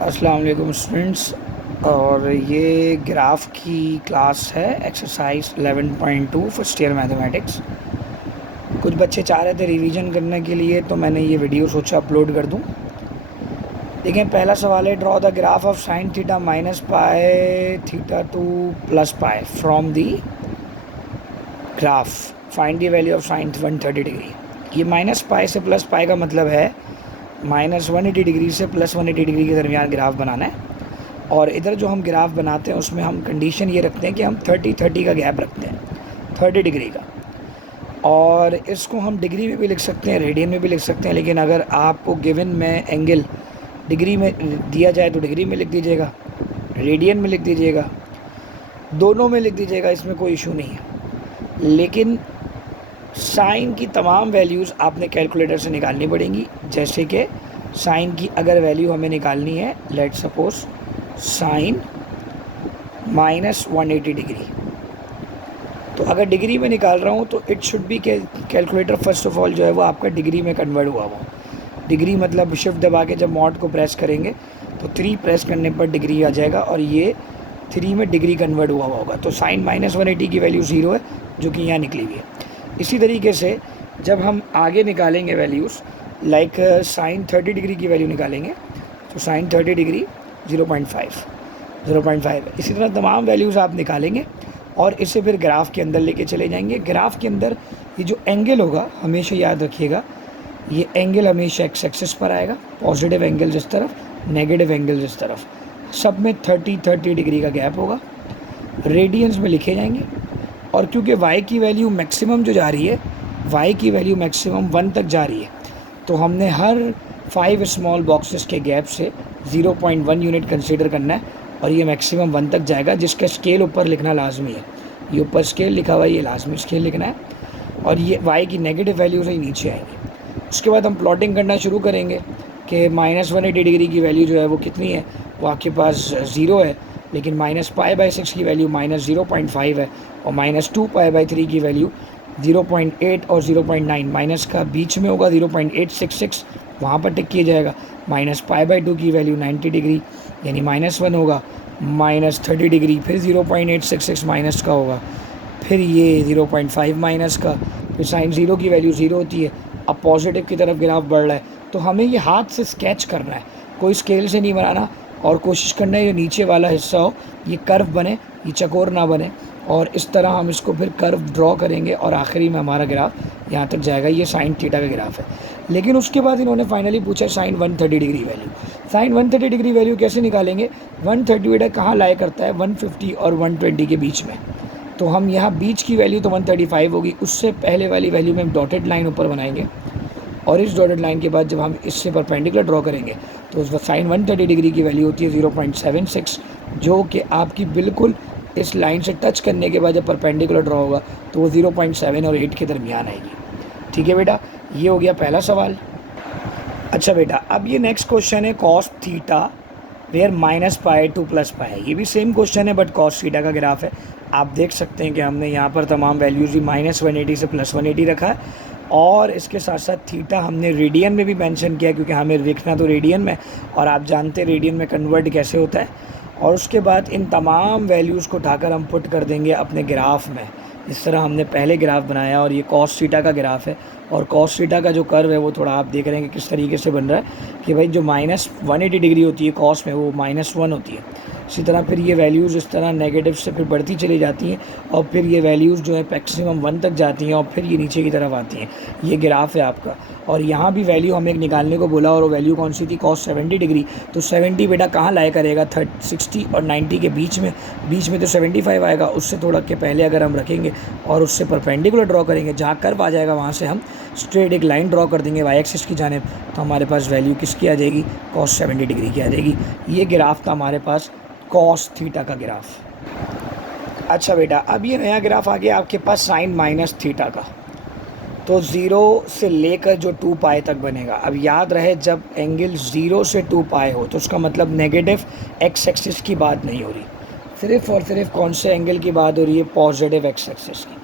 अस्सलाम वालेकुम स्टूडेंट्स। और ये ग्राफ की क्लास है, एक्सरसाइज 11.2 फर्स्ट ईयर मैथमेटिक्स। कुछ बच्चे चाह रहे थे रिवीजन करने के लिए, तो मैंने ये वीडियो सोचा अपलोड कर दूं। देखें, पहला सवाल है, draw the graph of sine theta minus पाए थीटा टू प्लस पाए from the graph, find the value of sine 130 degree. ये माइनस पाए से प्लस पाए का मतलब है -180 डिग्री से +180 डिग्री के दरमियान ग्राफ बनाना है। और इधर जो हम ग्राफ बनाते हैं उसमें हम कंडीशन ये रखते हैं कि हम 30-30 का गैप रखते हैं, 30 डिग्री का। और इसको हम डिग्री में भी लिख सकते हैं, रेडियन में भी लिख सकते हैं, लेकिन अगर आपको गिवन में एंगल डिग्री में दिया जाए तो डिग्री में लिख दीजिएगा, रेडियन में लिख दीजिएगा, दोनों में लिख दीजिएगा, इसमें कोई इशू नहीं है। लेकिन साइन की तमाम वैल्यूज़ आपने कैलकुलेटर से निकालनी पड़ेंगी। जैसे कि साइन की अगर वैल्यू हमें निकालनी है, लेट सपोज साइन -180 डिग्री, तो अगर डिग्री में निकाल रहा हूँ तो it should be calculator first of all जो है वो आपका डिग्री में कन्वर्ट हुआ हो। डिग्री मतलब शिफ्ट दबा के जब मॉड को प्रेस करेंगे तो 3 प्रेस करने पर डिग्री आ जाएगा और ये 3 में डिग्री कन्वर्ट हुआ होगा। तो साइन -180 की वैल्यू 0 है, जो कि यहाँ निकली हुई है। इसी तरीके से जब हम आगे निकालेंगे वैल्यूज़, लाइक साइन 30 डिग्री की वैल्यू निकालेंगे, तो साइन 30 डिग्री 0.5 है। इसी तरह तमाम वैल्यूज़ आप निकालेंगे और इसे फिर ग्राफ के अंदर लेके चले जाएंगे। ग्राफ के अंदर ये जो एंगल होगा, हमेशा याद रखिएगा, ये एंगल हमेशा एक्स एक्सिस पर आएगा। पॉजिटिव एंगल जिस तरफ, नेगेटिव एंगल जिस तरफ, सब में 30-30 डिग्री का गैप होगा। रेडियंस में लिखे जाएंगे। और क्योंकि y की वैल्यू मैक्सिमम जो जा रही है, y की वैल्यू मैक्सिमम 1 तक जा रही है, तो हमने हर 5 स्मॉल बॉक्सेस के गैप से 0.1 यूनिट कंसीडर करना है और ये मैक्सिमम 1 तक जाएगा, जिसका स्केल ऊपर लिखना लाजमी है। ये ऊपर स्केल लिखा हुआ है, ये लाजमी स्केल लिखना है। और ये y की नेगेटिव वैल्यू से ही नीचे आएंगे। उसके बाद हम प्लॉटिंग करना शुरू करेंगे कि -180 डिग्री की वैल्यू जो है वो कितनी है, वो आपके पास 0 है, लेकिन -π/6 की वैल्यू -0.5 है और -2π/3 की वैल्यू 0.8 और 0.9, माइनस का बीच में होगा 0.866, वहाँ पर टिक किया जाएगा। -π/2 की वैल्यू 90 डिग्री यानी -1 होगा, -30 डिग्री फिर 0.866 माइनस का होगा, फिर ये 0.5 माइनस का, फिर साइन 0 की वैल्यू 0 होती है। अब पॉजिटिव की तरफ ग्राफ बढ़ रहा है, तो हमें ये हाथ से स्केच करना है, कोई स्केल से नहीं बनाना। और कोशिश करना है ये नीचे वाला हिस्सा हो, ये कर्व बने, ये चकोर ना बने। और इस तरह हम इसको फिर कर्व ड्रॉ करेंगे और आखिरी में हमारा ग्राफ यहाँ तक जाएगा। ये साइन थीटा का ग्राफ है। लेकिन उसके बाद इन्होंने फाइनली पूछा sine 130 degree value. Sine 130 degree value कैसे निकालेंगे? 130 बेटा कहाँ लाया करता है? 150 और 120 के बीच में। तो हम यहाँ बीच की वैल्यू तो 135 होगी, उससे पहले वाली वैल्यू में हम डॉटेड लाइन ऊपर बनाएंगे और इस डॉटेड लाइन के बाद जब हम इससे परपेंडिकुलर ड्रॉ करेंगे तो उस साइन 130 डिग्री की वैल्यू होती है 0.76, जो कि आपकी बिल्कुल इस लाइन से टच करने के बाद जब परपेंडिकुलर ड्रॉ होगा तो वो 0.7 और 8 के दरमियान आएगी। ठीक है बेटा, ये हो गया पहला सवाल। अच्छा बेटा, अब ये नेक्स्ट क्वेश्चन है कॉस थीटा वेयर -π टू +π। ये भी सेम क्वेश्चन है बट कॉस थीटा का ग्राफ है। आप देख सकते हैं कि हमने यहाँ पर तमाम वैल्यूज़ भी -180 से +180 रखा है और इसके साथ साथ थीटा हमने रेडियन में भी मेंशन किया, क्योंकि हमें देखना तो रेडियन में, और आप जानते हैं रेडियन में कन्वर्ट कैसे होता है। और उसके बाद इन तमाम वैल्यूज़ को उठाकर हम पुट कर देंगे अपने ग्राफ में। इस तरह हमने पहले ग्राफ बनाया और ये कॉस थीटा का ग्राफ है। और कॉस थीटा का जो कर्व है वो थोड़ा आप देख रहे हैं कि किस तरीके से बन रहा है कि भाई जो -180 डिग्री होती है कॉस में, वो -1 होती है। इसी तरह फिर ये वैल्यूज़ इस तरह नेगेटिव से फिर बढ़ती चली जाती हैं और फिर ये वैल्यूज़ जो है मैक्सिमम 1 तक जाती हैं और फिर ये नीचे की तरफ आती हैं। ये ग्राफ है आपका। और यहाँ भी वैल्यू हमें निकालने को बोला और वो वैल्यू कौन सी थी? Cos 70 degree. तो 70 बेटा कहाँ लाया करेगा? 60 और 90 के बीच में तो 75 आएगा। उससे थोड़ा के पहले अगर हम रखेंगे और उससे परपेंडिकुलर ड्रॉ करेंगे, जहाँ कर्व आ जाएगा वहाँ से हम स्ट्रेट एक लाइन ड्रॉ कर देंगे वाई एक्सिस की जानिब, तो हमारे पास वैल्यू किसकी आ जाएगी? कॉस 70 डिग्री की आ जाएगी। ये ग्राफ था हमारे पास कॉस थीटा का ग्राफ। अच्छा बेटा, अब ये नया ग्राफ आ गया आपके पास साइन माइनस थीटा का। तो 0 से लेकर जो 2π तक बनेगा। अब याद रहे, जब एंगल 0 से 2π हो तो उसका मतलब नेगेटिव एक्स एक्सिस की बात नहीं हो रही, सिर्फ और सिर्फ कौन से एंगल की बात हो रही है? पॉजिटिव एक्स एक्सिस की।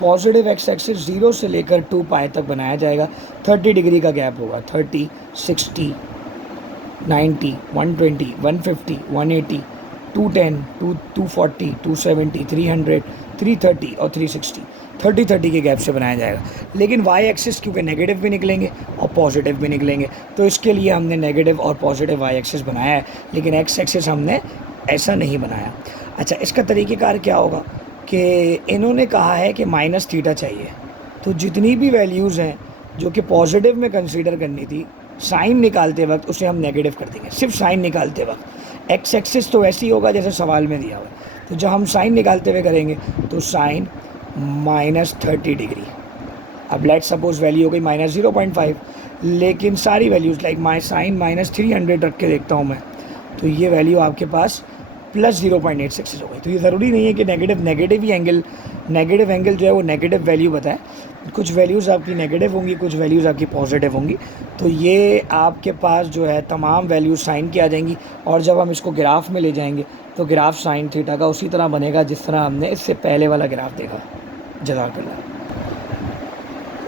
पॉजिटिव एक्स एक्सिस 0 से लेकर 2π तक बनाया जाएगा। 30 डिग्री का गैप होगा, 30, 60, 90, 120, 150, 180, 210, 240, 270, 300, 330 और 360 30 के गैप से बनाया जाएगा। लेकिन वाई एक्सिस क्योंकि नेगेटिव भी निकलेंगे और पॉजिटिव भी निकलेंगे, तो इसके लिए हमने नेगेटिव और पॉजिटिव वाई एक्सिस बनाया है, लेकिन एक्स एक्सिस हमने ऐसा नहीं बनाया। अच्छा, इसका तरीक़ेकार क्या होगा कि इन्होंने कहा है कि माइनस थीटा चाहिए, तो जितनी भी वैल्यूज़ हैं जो कि पॉजिटिव में कंसीडर करनी थी, साइन निकालते वक्त उसे हम नेगेटिव कर देंगे, सिर्फ साइन निकालते वक्त। एक्स एक्सिस तो ऐसे ही होगा जैसे सवाल में दिया हुआ है, तो जब हम साइन निकालते हुए करेंगे तो साइन -30 डिग्री। अब लेट सपोज वैल्यू हो गई -0.5, लेकिन सारी वैल्यूज़ लाइक साइन -300 रख के देखता हूँ मैं, तो ये वैल्यू आपके पास +0.86 हो गई। तो ये ज़रूरी नहीं है कि नेगेटिव एंगल जो है वो नेगेटिव वैल्यू बताए। कुछ वैल्यूज़ आपकी नेगेटिव होंगी, कुछ वैल्यूज़ आपकी पॉजिटिव होंगी, तो ये आपके पास जो है तमाम वैल्यूज़ साइन की आ जाएंगी। और जब हम इसको ग्राफ में ले जाएंगे तो ग्राफ साइन थीटा का उसी तरह बनेगा जिस तरह हमने इससे पहले वाला ग्राफ देखा। जज़ाकल्लाह।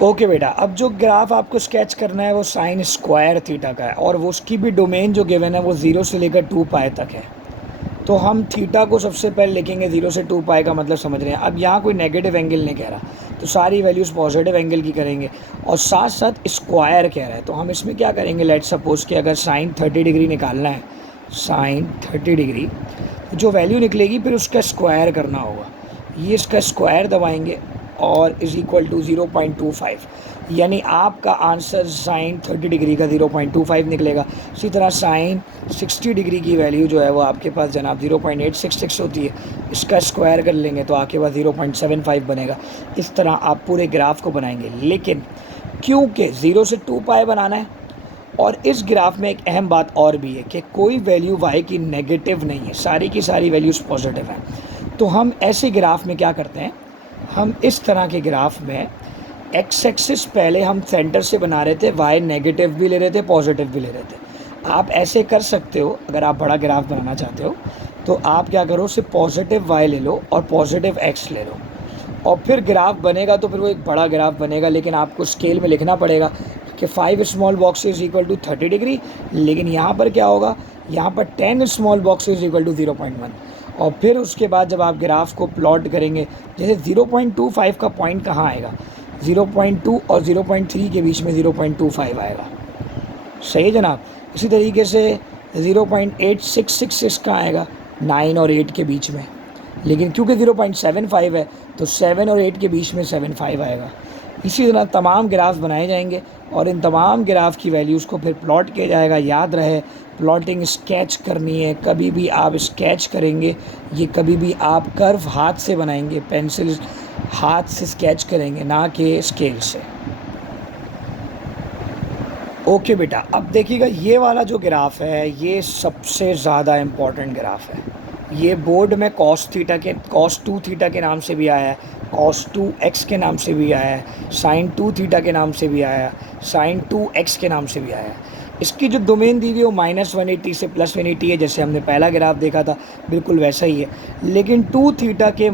ओके बेटा, अब जो ग्राफ आपको स्केच करना है वो साइन स्क्वायर थीटा का है, और वो उसकी भी डोमेन जो गिवन है वो 0 से लेकर 2 पाई तक है। तो हम थीटा को सबसे पहले लिखेंगे 0 से 2 पाई का मतलब समझ रहे हैं। अब यहाँ कोई नेगेटिव एंगल नहीं कह रहा, तो सारी वैल्यूज़ पॉजिटिव एंगल की करेंगे, और साथ साथ स्क्वायर कह रहा है। तो हम इसमें क्या करेंगे, लेट सपोज़ कि अगर साइन 30 डिग्री निकालना है, साइन 30 डिग्री, तो जो वैल्यू निकलेगी फिर उसका स्क्वायर करना होगा। ये इसका स्क्वायर दबाएंगे और इज़ इक्वल टू 0.25, यानी आपका आंसर साइन 30 डिग्री का 0.25 निकलेगा। इसी तरह साइन 60 डिग्री की वैल्यू जो है वो आपके पास जनाब 0.866 होती है, इसका स्क्वायर कर लेंगे तो आपके पास 0.75 बनेगा। इस तरह आप पूरे ग्राफ को बनाएंगे। लेकिन क्योंकि 0 से 2 पाई बनाना है, और इस ग्राफ में एक अहम बात और भी है कि कोई वैल्यू y की नेगेटिव नहीं है, सारी की सारी वैल्यूज़ पॉजिटिव हैं। तो हम ऐसे ग्राफ में क्या करते हैं, हम इस तरह के ग्राफ में एक्स एक्सिस पहले हम सेंटर से बना रहे थे, वाई नेगेटिव भी ले रहे थे, पॉजिटिव भी ले रहे थे। आप ऐसे कर सकते हो, अगर आप बड़ा ग्राफ बनाना चाहते हो तो आप क्या करो, सिर्फ पॉजिटिव वाई ले लो और पॉजिटिव एक्स ले लो, और फिर ग्राफ बनेगा तो फिर वो एक बड़ा ग्राफ बनेगा। लेकिन आपको स्केल में लिखना पड़ेगा कि 5 small boxes equal to 30 degree, लेकिन यहाँ पर क्या होगा, यहाँ पर 10 स्मॉल बॉक्सेस इक्वल टू 0.1। और फिर उसके बाद जब आप ग्राफ को प्लॉट करेंगे, जैसे 0.25 का पॉइंट कहाँ आएगा, 0.2 और 0.3 के बीच में 0.25 आएगा। सही है जनाब। इसी तरीके से 0.866 इसका आएगा 9 और 8 के बीच में, लेकिन क्योंकि 0.75 है तो 7 और 8 के बीच में 75 आएगा। इसी तरह तमाम ग्राफ बनाए जाएंगे और इन तमाम ग्राफ की वैल्यूज़ को फिर प्लॉट किया जाएगा। याद रहे, प्लॉटिंग स्केच करनी है, कभी भी आप स्केच करेंगे, ये कभी भी आप कर्व हाथ से बनाएंगे, पेंसिल हाथ से स्केच करेंगे, ना कि स्केल से। ओके बेटा, अब देखिएगा ये वाला जो ग्राफ है ये सबसे ज़्यादा इम्पॉर्टेंट ग्राफ है। ये बोर्ड में cos 2 थीटा के नाम से भी आया है, cos 2x के नाम से भी आया है, sin 2 थीटा के नाम से भी आया है, sin 2x के नाम से भी आया है। इसकी जो डोमेन दी हुई है वो -180 से +180 है, जैसे हमने पहला ग्राफ देखा था बिल्कुल वैसा ही है। लेकिन 2 थीटा के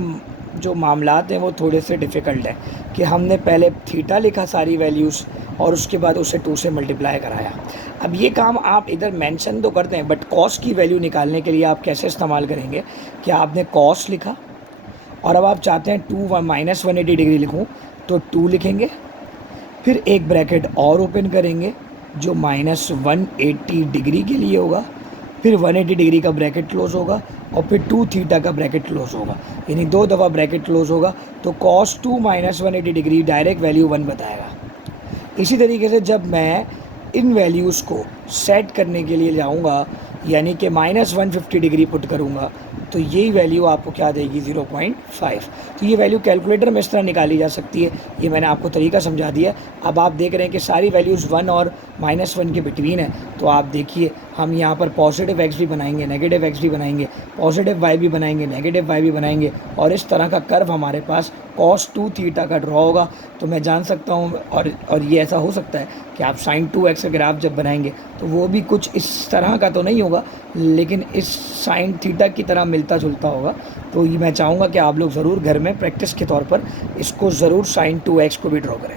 जो मामलात हैं वो थोड़े से डिफ़िकल्ट हैं कि हमने पहले थीटा लिखा सारी वैल्यूज़ और उसके बाद उसे 2 से मल्टीप्लाई कराया। अब ये काम आप इधर मेंशन तो करते हैं, बट कॉस की वैल्यू निकालने के लिए आप कैसे इस्तेमाल करेंगे कि आपने कॉस लिखा और अब आप चाहते हैं -180 डिग्री लिखूं तो 2 लिखेंगे, फिर एक ब्रैकेट और ओपन करेंगे जो -180 डिग्री के लिए होगा, फिर 180 डिग्री का ब्रैकेट क्लोज़ होगा और फिर 2 थीटा का ब्रैकेट क्लोज़ होगा, यानी 2 दफ़ा ब्रैकेट क्लोज़ होगा। तो cos 2 -180 डिग्री डायरेक्ट वैल्यू 1 बताएगा। इसी तरीके से जब मैं इन वैल्यूज़ को सेट करने के लिए जाऊंगा, यानी कि -150 डिग्री पुट करूंगा, तो यही वैल्यू आपको क्या देगी, 0.5। तो ये वैल्यू कैलकुलेटर में इस तरह निकाली जा सकती है, ये मैंने आपको तरीका समझा दिया। अब आप देख रहे हैं कि सारी वैल्यूज़ 1 और -1 के बिटवीन है, तो आप देखिए हम यहाँ पर पॉजिटिव एक्स भी बनाएंगे, नेगेटिव एक्स भी बनाएंगे, पॉजिटिव वाई भी बनाएंगे, नेगेटिव वाई भी बनाएंगे, और इस तरह का कर्व हमारे पास cos 2 थीटा का ड्रॉ होगा। तो मैं जान सकता हूँ और ये ऐसा हो सकता है कि आप sin 2x का ग्राफ जब बनाएंगे तो वो भी कुछ इस तरह का तो नहीं होगा, लेकिन इस sin थीटा की तरह मिलता जुलता होगा। तो ये मैं चाहूँगा कि आप लोग ज़रूर घर में प्रैक्टिस के तौर पर इसको ज़रूर sin 2x को भी ड्रॉ करें।